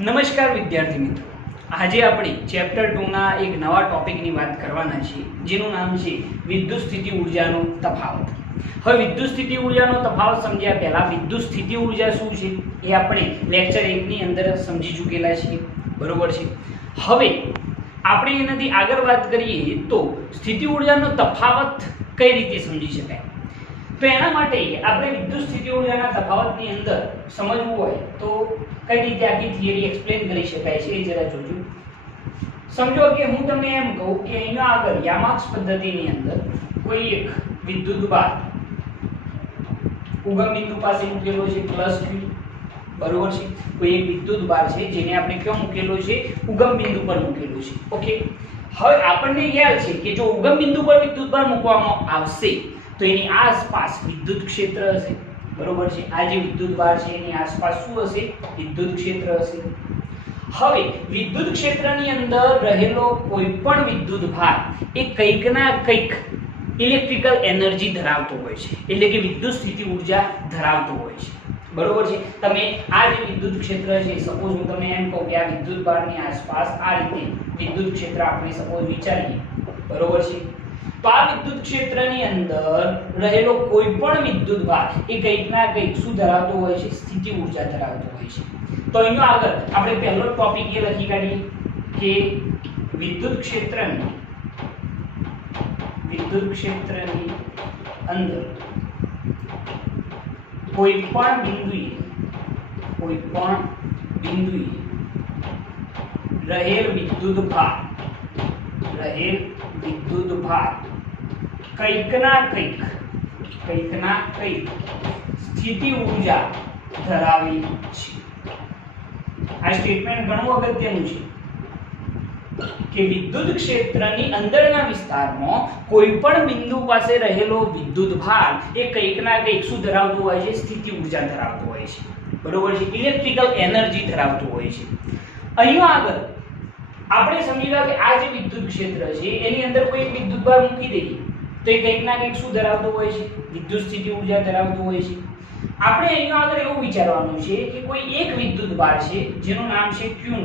નમસ્કાર વિદ્યાર્થી મિત્રો, આજે આપણે ચેપ્ટર 2 ના એક નવા ટોપિકની વાત કરવાના છીએ, જેનું નામ છે વિદ્યુત સ્થિતિ ઊર્જાનો તફાવત. હવે વિદ્યુત સ્થિતિ ઊર્જાનો તફાવત સમજ્યા પહેલા વિદ્યુત સ્થિતિ ઊર્જા શું છે એ આપણે લેક્ચર 1 ની અંદર સમજી ચૂકેલા છીએ, બરોબર છે. હવે આપણે એનાથી આગળ વાત કરીએ તો સ્થિતિ ઊર્જાનો તફાવત કઈ રીતે સમજી શકાય. તો એના માટે આપણે વિદ્યુત સ્થિતિ ઊર્જાના તફાવતની અંદર સમજવું હોય તો કઈ રીતે આખી થિયરી એક્સપ્લેન કરી શકાય છે એ જરા જોજો. સમજો કે હું તમને એમ કહું કે અહીંયા આગળ યામાક્સ પદ્ધતિની અંદર કોઈ એક વિદ્યુત ભાર ઉગમ બિંદુ પાસે મૂકેલો છે +q, બરોબર છે. કોઈ એક વિદ્યુત ભાર છે જેને આપણે ક્યાં મૂકેલો છે, ઉગમ બિંદુ પર મૂકેલો છે. ઓકે, હવે આપણને ખ્યાલ છે કે જો ઉગમ બિંદુ પર વિદ્યુત ભાર મૂકવામાં આવશે તો એની આસપાસ વિદ્યુત ક્ષેત્ર હશે, બરોબર છે. આ જે વિદ્યુત ભાર છે એની આસપાસ શું હશે, વિદ્યુત ક્ષેત્ર હશે. હવે વિદ્યુત ક્ષેત્રની અંદર રહેલો કોઈ પણ વિદ્યુત ભાર એ કંઈક ના કંઈક ઇલેક્ટ્રિકલ એનર્જી ધરાવતો હોય છે, એટલે કે વિદ્યુત સ્થિતિ ઊર્જા ધરાવતો હોય છે, બરોબર છે. તમે આ જે વિદ્યુત ક્ષેત્ર છે, સપોઝ હું તમને એમ કહું કે આ વિદ્યુત ભારની આસપાસ આ રીતે વિદ્યુત ક્ષેત્ર આપણે સપોઝ વિચારીએ, બરોબર છે. તો આ વિદ્યુત ક્ષેત્રની અંદર રહેલો કોઈ પણ વિદ્યુત ભાર એ કંઈક ના કંઈક શું ધરાવતો હોય છે, સ્થિતિ ઊર્જા ધરાવતો હોય છે. તો અહીંયા આગળ આપણે પહેલો ટોપિક એ લખી કાઢીએ કે વિદ્યુત ક્ષેત્રની અંદર કોઈ પણ બિંદુએ રહેલ વિદ્યુત ભાર કંઈક ના કંઈક સ્થિતિ ઊર્જા ધરાવે છે. આ સ્ટેટમેન્ટ ઘણું અગત્યનું છે કે વિદ્યુત ક્ષેત્રની અંદરના વિસ્તારમાં કોઈ પણ બિંદુ પાસે રહેલો વિદ્યુત ભાર એ કંઈક ના કંઈક શું ધરાવતો હોય છે, સ્થિતિ ઊર્જા ધરાવતો હોય છે, બરોબર છે. ઇલેક્ટ્રિકલ એનર્જી ધરાવતો હોય છે. અહીંયા આગળ આપણે સમજી લો કે આ જે વિદ્યુત ક્ષેત્ર છે એની અંદર કોઈ એક વિદ્યુત ભાર મૂકી દઈએ તો એ કંઈક ના કંઈક શું ધરાવતો હોય છે, વિદ્યુત સ્થિતિ ઊર્જા ધરાવતો હોય છે. આપણે અહીંયા આગળ એવું વિચારવાનું છે કે કોઈ એક વિદ્યુત ભાર છે જેનું નામ છે Q0,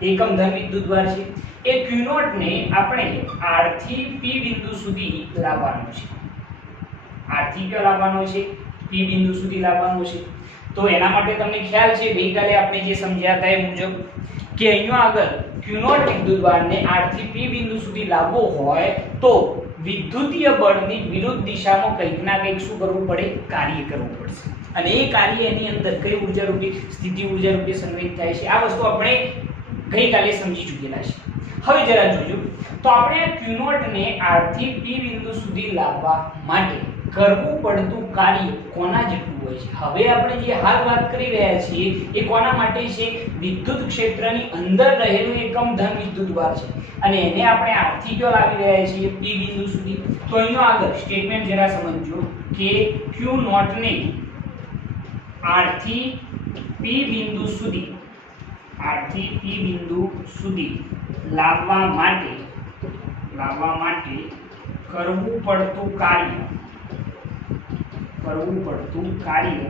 એકમ ધન વિદ્યુત ભાર છે. એ Q0 ને આપણે R થી P બિંદુ સુધી લાવવાનો છે. R થી ક્યાં લાવવાનો છે, P બિંદુ સુધી લાવવાનો છે. તો એના માટે તમને ખ્યાલ છે ગઈકાલે આપણે જે સમજ્યા હતા એ મુજબ કે અહીંયા આગળ Q0 વિદ્યુત ભારને R થી P બિંદુ સુધી લાવવો હોય તો વિદ્યુતીય બળની વિરુદ્ધ દિશામાં કંઈક ના કંઈક શું કરવું પડે, કાર્ય કરવું પડશે. અને એ કાર્ય એની અંદર કઈ ઊર્જા રૂપી, સ્થિતિ ઊર્જા રૂપી સંગ્રહિત થાય છે. આ વસ્તુ આપણે ગઈકાલે સમજી ચૂકેલા છે. હવે જરા જોજો તો આપણે આ Q0 ને R થી P બિંદુ સુધી લાવવા માટે કરવું પડતું કાર્ય કોના જેટલું હોય છે. હવે આપણે જે હાલ વાત કરી રહ્યા છીએ એ કોના માટે છે, વિદ્યુત ક્ષેત્રની અંદર રહેલું એકમ ધન વિદ્યુત ભાર છે અને એને આપણે R થી ક્યાં લાવી રહ્યા છીએ, P બિંદુ સુધી. તો અહીંયા આગળ સ્ટેટમેન્ટ જરા સમજો કે Q0 ને R થી P બિંદુ સુધી લાવવા માટે કરવું પડતું કાર્ય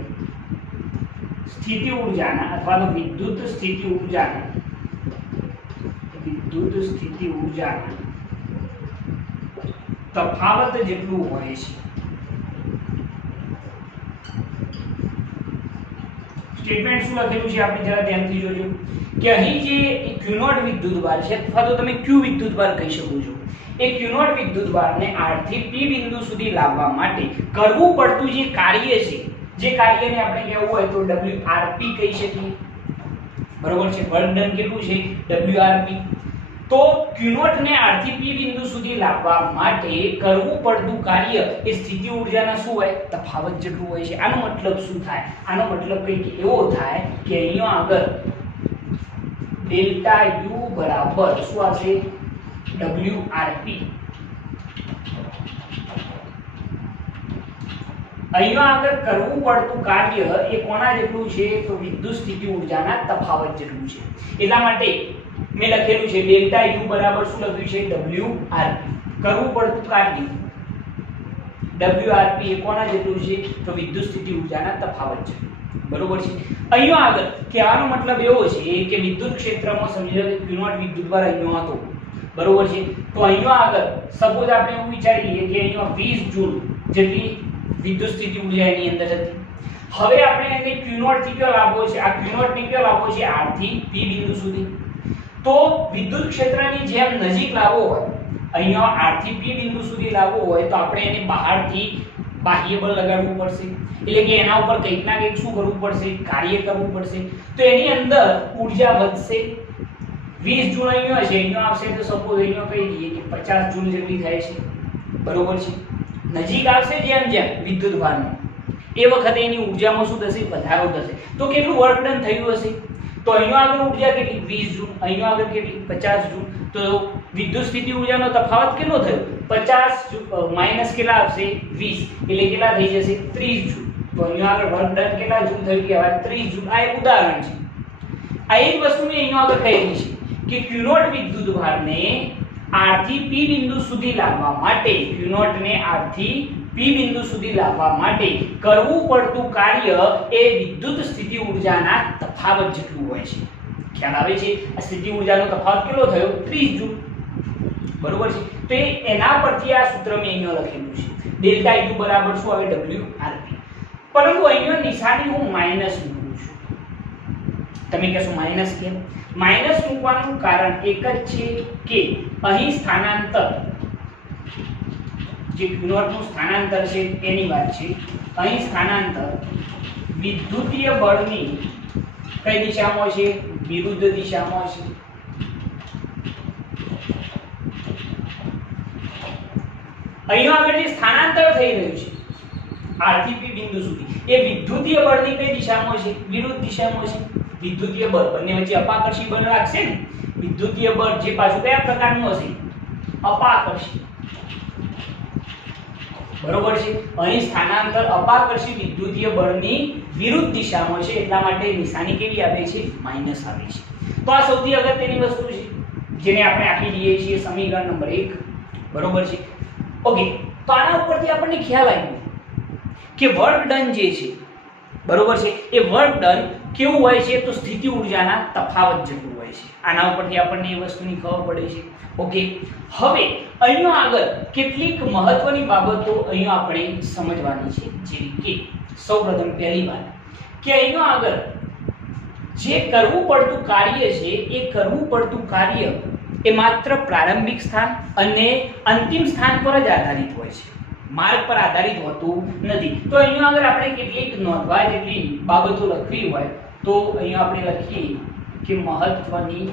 સ્થિતિ ઊર્જાના અથવા તો વિદ્યુત સ્થિતિ ઊર્જાના તફાવત જેટલું હોય છે. સ્ટેટમેન્ટ શું લખેલું છે આપણે જરા ધ્યાનથી જોજો કે અહીં જે Q0 વિદ્યુત ભાર છે અથવા તો તમે Q વિદ્યુત ભાર કહી શકો છો, એ Q0 વિદ્યુત ભારને R થી P બિંદુ સુધી લાવવા માટે કરવું પડતું જે કાર્ય છે, જે કાર્યને આપણે કહેવું હોય તો WRP કહી શકીએ, બરોબર છે. વર્ક ડન કેટલું છે, WRP. તો Q0 ને R થી P બિંદુ સુધી લાવવા માટે કરવું પડતું કાર્ય એ સ્થિતિ ઊર્જાના શું હોય, તફાવત જેટલું હોય છે. આનો મતલબ શું થાય, આનો મતલબ કંઈક એવો થાય કે અહીંયા આગળ ડેલ્ટા U બરાબર શું આવશે, WRP. અહીંયા આગળ કરવું પડતું કાર્ય એ કોના જેટલું છે, તો વિદ્યુત સ્થિતિ ઊર્જાના તફાવત જેટલું છે. એટલા માટે મેં લખેલું છે ડેલ્ટા U બરાબર શું લખ્યું છે, WRP. કરવું પડતું કાર્ય WRP એ કોના જેટલું છે, તો વિદ્યુત સ્થિતિ ઊર્જાના તફાવત છે. બરોબર છે। અહીંયા આગળ કહેવાનો મતલબ એવો છે કે વિદ્યુત ક્ષેત્રમાં સમજી લો કે Q0 વિદ્યુતભાર અહીંયા હતો, બરોબર છે। તો અહીંયા આગળ સપોઝ આપણે એવું વિચારી લઈએ કે અહીંયા 20 જૂલ જેટલી વિદ્યુત સ્થિતિ ઊર્જા એની અંદર હતી। હવે આપણે એને Q0 થી કયો લાવવો છે? આ Q0 ને કયો લાવવો છે? R થી P બિંદુ સુધી। તો વિદ્યુત ક્ષેત્રની જેમ નજીક લાવવો હોય, અહીંયા R થી P બિંદુ સુધી લાવવો હોય તો આપણે એને બહારથી બાહ્ય બળ લગાડવું પડશે, એટલે કે એના ઉપર કંઈક ના કંઈક શું કરવું પડશે? કાર્ય કરવું પડશે। તો એની અંદર ઊર્જા વધશે। 20 જૂલ અહીંયા છે, અહીંયા આવશે તો સપોઝ અહીંયા કહી દઈએ કે 50 જૂલ જેટલી થાય છે, બરોબર છે। નજીક આવશે જેમ જેમ વિદ્યુત ભારનો એ વખતે એની ઊર્જામાં શું થશે? વધારો થશે। તો કેટલું વર્ક ડન થયું હશે? તો અહીંયા આગળ ઊર્જા કેટલી? 20 જૂલ, અહીંયા આગળ કેટલી? 50 જૂલ। તો વિદ્યુત સ્થિતિ ઊર્જાનો તફાવત કેટલો થયો? 50 માઈનસ કેટલા આવશે? 20, એટલે કેટલા થઈ જશે? 30 જૂલ। તો અહીંયા આગળ વર્ક ડન કેટલા જૂલ થયું કહેવાય? 30 જૂલ। આ એક ઉદાહરણ છે। આ એક વસ્તુ મેં અહીંયા આગળ કહેલી છે કે Q0 વિદ્યુતભારને R થી P બિંદુ સુધી લાવવા માટે, Q0 ને R થી P બિંદુ સુધી લાવવા માટે કરવું પડતું કાર્ય એ વિદ્યુત સ્થિતિ ઊર્જાના તફાવત જેટલું હોય છે। ખ્યાલ આવે છે? આ સ્થિતિ ઊર્જાનો તફાવત કેટલો થયો? 30 જૂલ, બરોબર છે। તો એના પરથી આ સૂત્ર મેં અહીંયા લખેલું છે, ડેલ્ટા U બરાબર શું આવે? WRP। પરંતુ અહીંયા નિશાની હું માઈનસ મૂકું છું। તમે કહેશો માઈનસ કેમ? માઈનસ મૂકવાનું કારણ એક જ છે કે અહીં સ્થાનાંતર, જે Q0 નું સ્થાનાંતર છે એની વાત છે। અહીં સ્થાનાંતર વિદ્યુતીય બળની કઈ દિશામાં છે? વિરુદ્ધ દિશામાં છે। અહીંયા આગળ જે સ્થાનાંતર થઈ રહ્યું છે R થી P બિંદુ સુધી, એ વિદ્યુતીય બળની કઈ દિશામાં છે? વિરુદ્ધ દિશામાં છે। વિદ્યુતીય બળ બંને વચ્ચે અપાકર્ષી બળ લાગશે ને, વિદ્યુતીય બળ જે પાછું કયા પ્રકારનું હશે? અપાકર્ષી, બરોબર છે। અહીં સ્થાનાંતર અપાકર્ષી વિદ્યુતીય બળની વિરુદ્ધ દિશામાં છે, એટલા માટે નિશાની કેવી આવે છે? માઈનસ આવે છે। તો આ સૌથી અગત્યની વસ્તુ છે જેને આપણે આપી દઈએ છીએ સમીકરણ નંબર 1, બરોબર છે। ઓકે, તો આના ઉપરથી આપણને ખ્યાલ આવ્યો કે વર્ક ડન જે છે, બરોબર છે, એ વર્ક ડન કેવું હોય છે? તો સ્થિતિ ઊર્જાના તફાવત જેટલું હોય છે। આના ઉપરથી આપણને એ વસ્તુની ખબર પડે છે। ઓકે, હવે અહીંયા આગળ કેટલીક મહત્વની બાબતો અહીંયા આપણે સમજવાની છે, જેવી કે સૌપ્રથમ પહેલી વાત કે અહીંયા આગળ જે કરવું પડતું કાર્ય છે, એ કરવું પડતું કાર્ય એ માત્ર પ્રારંભિક સ્થાન અને અંતિમ સ્થાન પર જ આધારિત હોય છે, માર્ગ પર આધારિત હોતું નથી। તો અહીંયા આગળ આપણે કેટલીક નોંધવા જેટલી બાબતો લખવી હોય તો અહીંયા આપણે લખીએ કે મહત્વની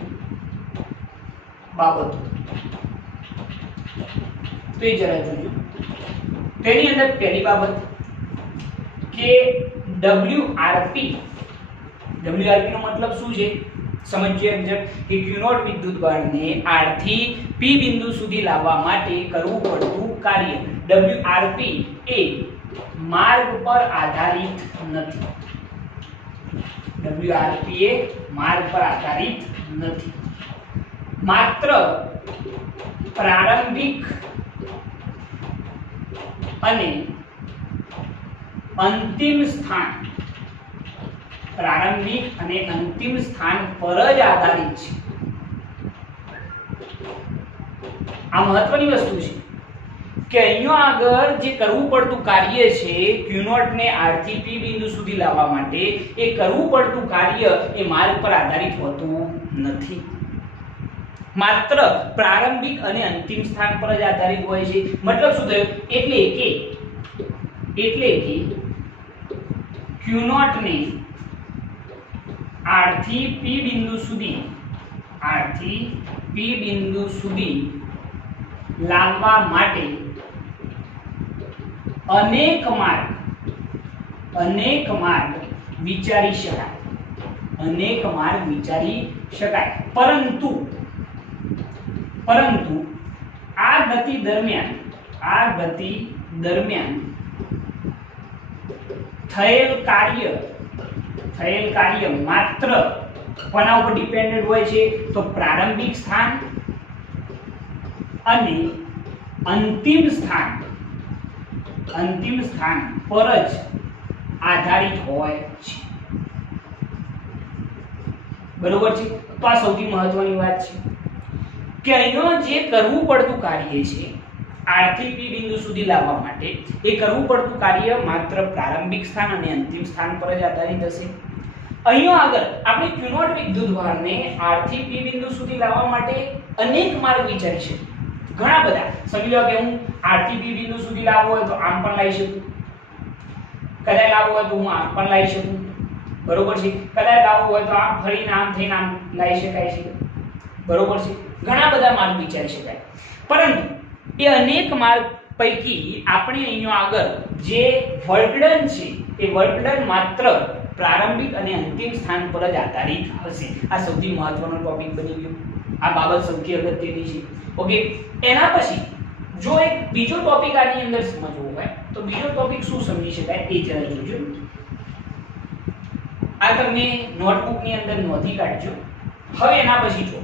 બાબતો, તો એ જરા જોજો। તેની અંદર પહેલી બાબત કે WRP નો મતલબ શું છે? સમજીએ કે Q0 વિદ્યુતભારને R થી P બિંદુ સુધી લાવવા માટે કરવું પડતું કાર્ય WRP એ માર્ગ પર આધારિત નથી। WRP એ માર્ગ પર આધારિત નથી, માત્ર પ્રારંભિક અને અંતિમ સ્થાન, પ્રારંભિક અને અંતિમ સ્થાન પર જ આધારિત છે। આ મહત્વની વસ્તુ છે કે અહીંયા આગળ જે કરવું પડતું કાર્ય છે Q0 ને R થી P બિંદુ સુધી લાવવા માટે, એ કરવું પડતું કાર્ય એ માર્ગ પર આધારિત હોતું નથી, માત્ર પ્રારંભિક અને અંતિમ સ્થાન પર જ આધારિત હોય છે। મતલબ શું થયું? એટલે કે Q0 ને R થી P બિંદુ સુધી લાવવા માટે અનેક માર્ગ વિચારી શકાય, પરંતુ આ ગતિ દરમિયાન થયેલ કાર્ય માત્ર કોના ઉપર ડિપેન્ડન્ટ હોય છે? તો પ્રારંભિક સ્થાન અને અંતિમ સ્થાન પર જ આધારિત હોય છે। બરોબર છે? તો આ સૌથી મહત્વની વાત છે કે અહીંનો જે કરવું પડતું કાર્ય છે R થી P બિંદુ સુધી લાવવા માટે, એ કરવું પડતું કાર્ય માત્ર પ્રારંભિક સ્થાન અને અંતિમ સ્થાન પર જ આધારિત હશે. અહીંયા આગળ આપણે Q0 વિદ્યુતભારને R થી P બિંદુ સુધી લાવવા માટે અનેક માર્ગ વિચારી શકીએ, ઘણા બધા. સમજી લો કે હું R થી P બિંદુ સુધી લાવવો હોય તો આમ પણ લાવી શકું, કદાચ લાવવું હોય તો હું આમ પણ લાવી શકું, બરોબર છે? કદાચ લાવવું હોય તો આમ ફરીને આમ થઈને આમ લાવી શકાય છે, બરોબર છે? ઘણા બધા માર્ગ વિચારી શકાય, પરંતુ એ અનેક માર્ગ પૈકી આપણે અહીંયા આગળ જે વર્ક ડન છે એ વર્ક ડન માત્ર પ્રારંભિક અને અંતિમ સ્થાન પર જ આધારિત હશે. આ સૌથી મહત્વનો ટોપિક બની ગયો. આ બાબત સૌથી અગત્યની છે. ઓકે, એના પછી જો એક બીજો ટોપિક આની અંદર સમજવો હોય તો બીજો ટોપિક શું સમજી શકાય એ જરા જોજો. આ તમને નોટબુક ની અંદર નોંધી કાઢજો. હવે એના પછી જો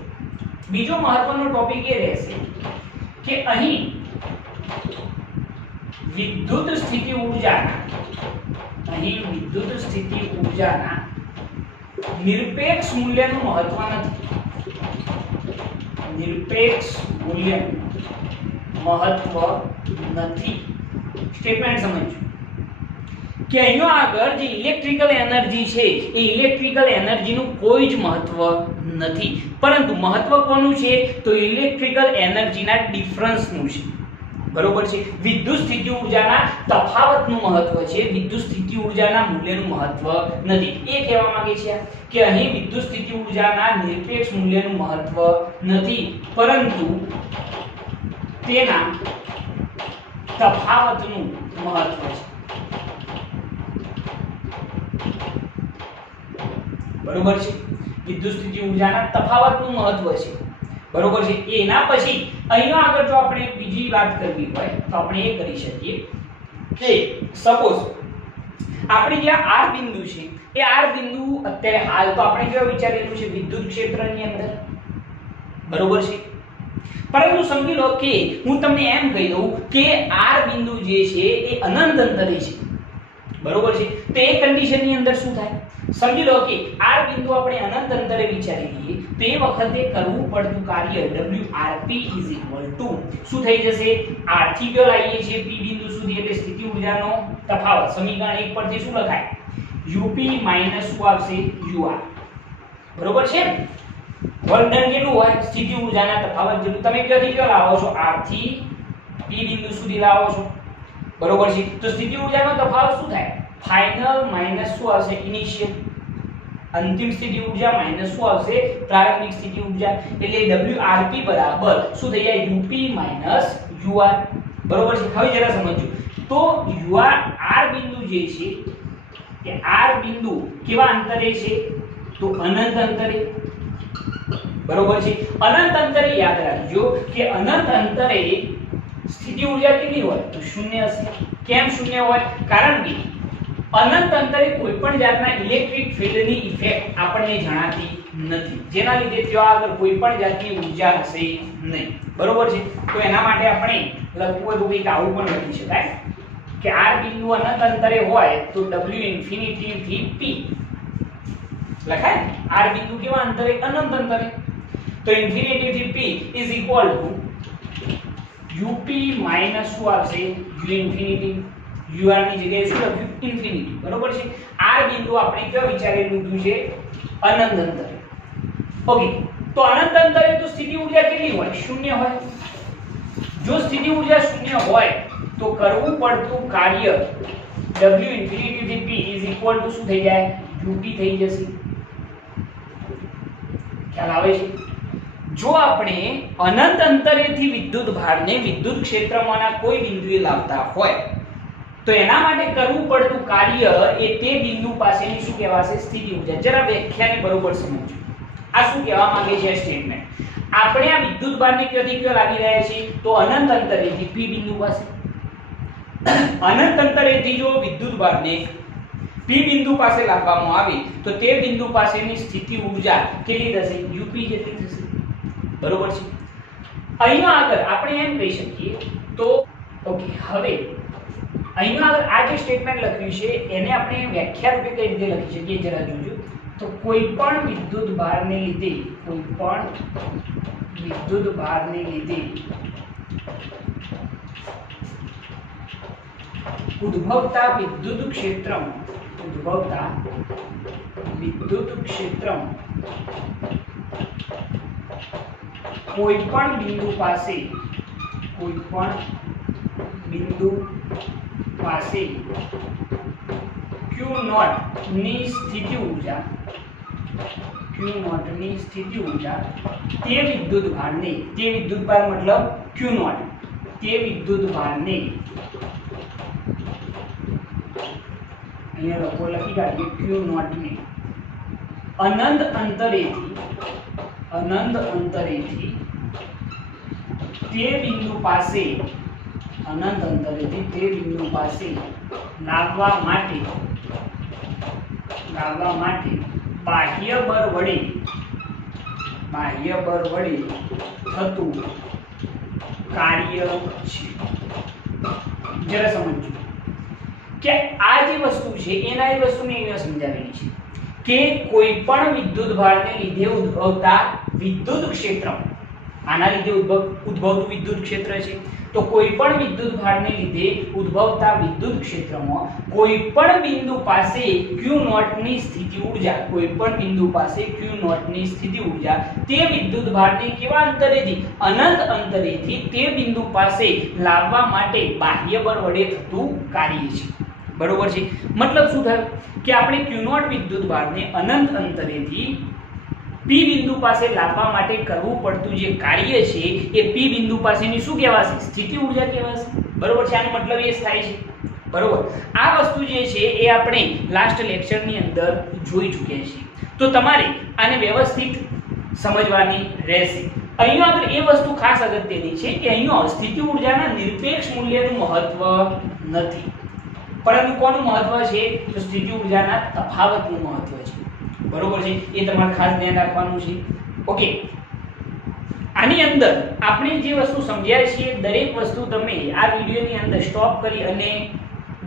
બીજો મહત્વનો ટોપિક એ રહેશે કે અહીં વિદ્યુત સ્થિતિ ઊર્જાના નિરપેક્ષ મૂલ્યનું મહત્વ નથી. નિરપેક્ષ મૂલ્યનું મહત્વ નથી. સ્ટેટમેન્ટ સમજો કે અહીંયા આગળ જે ઇલેક્ટ્રિકલ એનર્જી છે એ ઇલેક્ટ્રિકલ એનર્જીનું કોઈ જ મહત્વ નથી, પરંતુ મહત્વ કોનું છે તો ઇલેક્ટ્રિકલ એનર્જીના ડિફરન્સનું છે, બરોબર છે? વિદ્યુત સ્થિતિ ઊર્જાના તફાવતનું મહત્વ છે, વિદ્યુત સ્થિતિ ઊર્જાના મૂલ્યનું મહત્વ નથી. એ કહેવા માંગે છે કે અહીં વિદ્યુત સ્થિતિ ઊર્જાના નિરપેક્ષ મૂલ્યનું મહત્વ નથી, પરંતુ તેના તફાવતનું મહત્વ છે, બરોબર છે? વિદ્યુત સ્થિતિ ઊર્જાના તફાવતનું મહત્વ છે, બરોબર છે? એના પછી અહીંયા આગળ જો આપણે બીજી વાત કરવી હોય તો આપણે એ કરી શકીએ કે સપોઝ આપણે જે R બિંદુ છે એ R બિંદુ અત્યારે હાલ તો આપણે કેવું વિચારેલું છે વિદ્યુત ક્ષેત્રની અંદર, બરોબર છે? પરંતુ સમજી લો કે હું તમને એમ કહી દઉં કે R બિંદુ જે છે એ અનંત અંતરે છે, બરોબર છે? તો એ કન્ડિશનની અંદર શું થાય? સમજી લો કે R બિંદુ આપણે અનંત અંતરે વિચારી લઈએ તો એ વખતે કરવું પડતું કાર્ય WRP શું થઈ જશે? R થી કયો લાવીએ છીએ P બિંદુ સુધી એટલે સ્થિતિ ઊર્જાનો તફાવત. સમીકરણ 1 પરથી શું લખાય? UP માઈનસ શું આવશે? UR, બરોબર છે? વર્ક ડન કેટલું હોય? સ્થિતિ ઊર્જાના તફાવત જેટલું. તમે ક્યાંથી કયો લાવો છો? R થી P બિંદુ સુધી લાવો છો, બરોબર છે? તો સ્થિતિ ઊર્જાનો તફાવત શું થાય? ફાઇનલ માઈનસ શું આવશે? ઇનિશિયલ. અંતિમ સ્થિતિ ઊર્જા માઈનસ શું આવશે? પ્રારંભિક સ્થિતિ ઊર્જા. એટલે WRP બરાબર શું થઈ જાય? UP માઈનસ UR, બરોબર છે? હવે જરા સમજો તો UR R બિંદુ જે છે કે R બિંદુ કેવા અંતરે છે? તો અનંત અંતરે, બરોબર છે? અનંત અંતરે યાદ રાખજો કે અનંત અંતરે સ્થિતિ ઊર્જા કેટલી હોય? તો શૂન્ય હશે. કેમ શૂન્ય હોય? કારણ કે અનંત અંતરે કોઈ પણ જાતના ઇલેક્ટ્રિક ફિલ્ડની ઇફેક્ટ આપણને જણાતી નથી, જેના લીધે ત્યાં આગળ કોઈ પણ જાતની ઊર્જા હશે નહીં, બરોબર છે? તો એના માટે આપણે લખવું હોય તો કંઈક આવું પણ લખી શકાય કે R બિંદુ અનંત અંતરે હોય તો W ઇન્ફિનિટી થી P લખાય. R બિંદુ કેવા અંતરે? અનંત અંતરે. તો ઇન્ફિનિટી થી P is equal to UP minus શું આવશે? U infinity. UR ની જગ્યાએ શું લખ્યું? ઇન્ફિનિટી, બરોબર છે? R બિંદુ આપણે કયો વિચારેલું છે? અનંત અંતરે. ઓકે, તો અનંત અંતરે તો સ્થિતિ ઊર્જા કેટલી હોય? શૂન્ય હોય. જો સ્થિતિ ઊર્જા શૂન્ય હોય તો કરવું પડતું કાર્ય W ઇન્ફિનિટી થી P ઇઝ ઇક્વલ ટુ શું થઈ જાય? UP થઈ જશે. ખ્યાલ આવે છે? જો આપણે અનંત અંતરેથી વિદ્યુત ભારને વિદ્યુત ક્ષેત્રમાંના કોઈ બિંદુએ લાવતા હોય તો એના માટે કરવું પડતું કાર્ય એ તે બિંદુ પાસેની શું કહેવાશે? સ્થિતિ ઊર્જા. જરા વ્યાખ્યાને બરોબર સમજો. આ શું કહેવા માંગે છે સ્ટેટમેન્ટ? આપણે આ વિદ્યુત ભારને ક્યાંથી ક્યાં લાવી રહ્યા છીએ? તો અનંત અંતરેથી P બિંદુ પાસે. અનંત અંતરેથી જો વિદ્યુત ભારને P બિંદુ પાસે લાવવામાં આવે તો તે બિંદુ પાસેની સ્થિતિ ઊર્જા કેટલી થશે? UP જેટલી થશે, બરોબર છે? અહીંયા આગળ આપણે એમ કહી શકીએ તો ઓકે, હવે અહીંયા આગળ આ જે સ્ટેટમેન્ટ લખ્યું છે એને આપણે વ્યાખ્યા રૂપે કઈ રીતે લખી શકીએ જરા જોજો. તો કોઈ પણ વિદ્યુત ભારને લીધે ઉદ્ભવતા વિદ્યુત ક્ષેત્ર કોઈ પણ બિંદુ પાસે Q0 ની સ્થિતિ ઊર્જા તે વિદ્યુત ભારને મતલબ Q0 તે વિદ્યુત ભારને અહીંયા લખી કાઢીએ Q0 ને અનંત અંતરેથી તે બિંદુ પાસે લાવવા માટે બાહ્ય બળ વડે થતું કાર્ય છે. જરા સમજો કે આ જે વસ્તુ છે એના એ વસ્તુને અહીંયા સમજાવેલી છે કે કોઈ પણ વિદ્યુત ભારને લીધે ઉદ્ભવતા વિદ્યુત ક્ષેત્ર, આના લીધે ઉદ્ભવતું વિદ્યુત ક્ષેત્ર છે. તો કોઈ પણ વિદ્યુત ભારને લીધે ઉદ્ભવતા વિદ્યુત ક્ષેત્રમાં કોઈ પણ બિંદુ પાસે Q0 ની સ્થિતિ ઊર્જા તે વિદ્યુત ભારને કેવા અંતરેથી અનંત અંતરેથી તે બિંદુ પાસે લાવવા માટે બાહ્ય બળ વડે થતું કાર્ય છે. બરોબર છે? મતલબ શું થાય કે આપણે Q0 વિદ્યુત ભારને અનંત અંતરેથી P બિંદુ પાસે લાવવા માટે કરવું પડતું જે કાર્ય છે એ P બિંદુ પાસેની શું કહેવાશે? સ્થિતિ ઊર્જા કહેવાશે. બરોબર છે? આનો મતલબ એ જ થાય છે. બરોબર? આ વસ્તુ જે છે એ આપણે લાસ્ટ લેક્ચરની અંદર જોઈ ચૂક્યા છીએ. તો તમારે આને વ્યવસ્થિત સમજવાની રહેશે. અહીંયા આગળ એ વસ્તુ ખાસ અગત્યની છે કે અહીંયા સ્થિતિ ઊર્જાના નિરપેક્ષ મૂલ્યનું મહત્વ નથી, પરંતુ કોનું મહત્વ છે? તો સ્થિતિ ઊર્જાના તફાવતનું મહત્વ છે. બરોબર છે? એ તમારે ખાસ ધ્યાન રાખવાનું છે. ઓકે, આની અંદર આપણે જે વસ્તુ સમજ્યા છીએ દરેક વસ્તુ તમે આ વિડિયોની અંદર સ્ટોપ કરી અને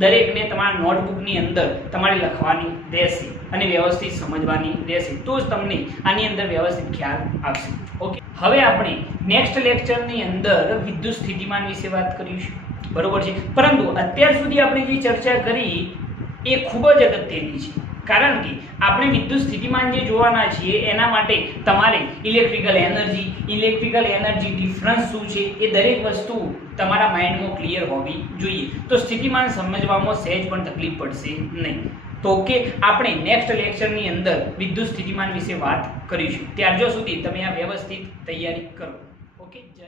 દરેકને તમારા નોટબુકની અંદર તમારે લખવાની રહેશે અને વ્યવસ્થિત સમજવાની રહેશે, તો જ તમને આની અંદર વ્યવસ્થિત ખ્યાલ આવશે. ઓકે, હવે આપણે નેક્સ્ટ લેક્ચરની અંદર વિદ્યુત સ્થિતિમાન વિશે વાત કરીશું. બરોબર છે? પરંતુ અત્યાર સુધી આપણે જે ચર્ચા કરી એ ખૂબ જ અગત્યની છે, કારણ કે આપણે વિદ્યુત સ્થિતિમાન જે જોવાના છીએ એના માટે તમારે ઇલેક્ટ્રિકલ એનર્જી ડિફરન્સ શું છે એ દરેક વસ્તુ તમારા માઇન્ડમાં ક્લિયર હોવી જોઈએ. તો સ્થિતિમાન સમજવામાં સહેજ પણ તકલીફ પડશે નહીં. તો ઓકે, આપણે નેક્સ્ટ લેક્ચરની અંદર વિદ્યુત સ્થિતિમાન વિશે વાત કરીશું. ત્યાર સુધી તમે આ વ્યવસ્થિત તૈયારી કરો. ઓકે, જય